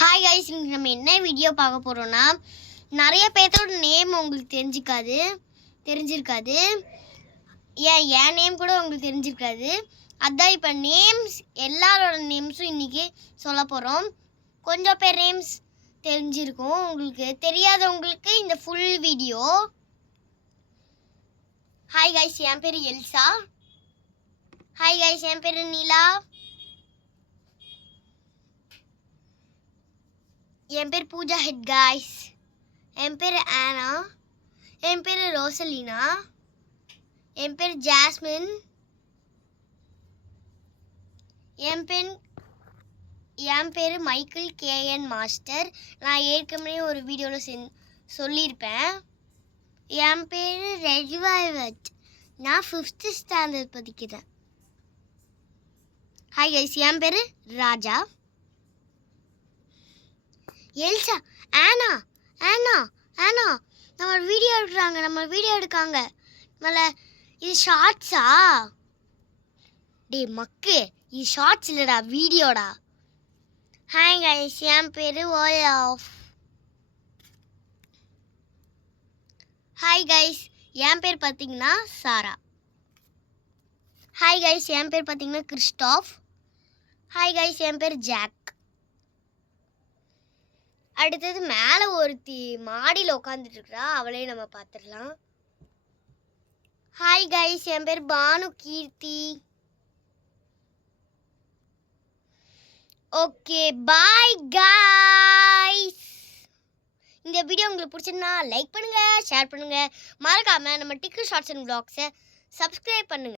Hi guys, இன்றைக்கி நம்ம என்ன வீடியோ பார்க்க போகிறோன்னா, நிறைய பேர்த்தோட நேம் உங்களுக்கு தெரிஞ்சிருக்காது. என் நேம் கூட உங்களுக்கு தெரிஞ்சிருக்காது. அதான் இப்போ நேம்ஸ் எல்லாரோட நேம்ஸும் இன்றைக்கி சொல்ல போகிறோம். கொஞ்சம் பேர் நேம்ஸ் தெரிஞ்சிருக்கும். உங்களுக்கு தெரியாதவங்களுக்கு இந்த ஃபுல் வீடியோ. ஹாய் கைஸ், என் பேர் எல்சா. ஹாய் கைஸ், என் பேர் நீலா. என் பேர் பூஜா ஹெட் காய்ஸ். என் பேர் ஆனா. என் பேர் ரோசலினா. என் பேர் ஜாஸ்மின். என் பேர் மைக்கேல் கேஎன் மாஸ்டர். நான் ஏற்கனவே ஒரு வீடியோவில் சொல்லியிருப்பேன். என் பேர் ரெஜ்வாய்வட். நான் 5th ஸ்டாண்டர்ட் படிக்கிறேன். ஹாய் கைஸ், என் பேர் ராஜா. எல்சா, ஆனா ஆனா ஆனா நம்ம வீடியோ எடுக்காங்க. இது ஷார்ட்ஸா? டே மக்கு, இது ஷார்ட்ஸ் இல்லைடா, வீடியோடா. ஹாய் கைஸ், என் பேர் ஓலாஃப். ஹாய் கைஸ், என் பேர் பார்த்தீங்கன்னா சாரா. ஹாய் கைஸ், என் பேர் பார்த்தீங்கன்னா கிறிஸ்டாஃப். ஹாய் கைஸ், என் பேர் ஜாக். அடுத்தது மேலே ஒருத்தி மாடியில் உட்காந்துட்டு இருக்கிறா, அவளையும் நம்ம பார்த்துடலாம். ஹாய் கைஸ், என் பேர் Banu Keerthi. Okay, bye guys. இந்த வீடியோ உங்களுக்கு பிடிச்சிருந்தா லைக் பண்ணுங்க, ஷேர் பண்ணுங்க, மறக்காம நம்ம டிக்கு ஷார்ட்ஸ் அண்ட் vlogs சப்ஸ்கிரைப் பண்ணுங்க.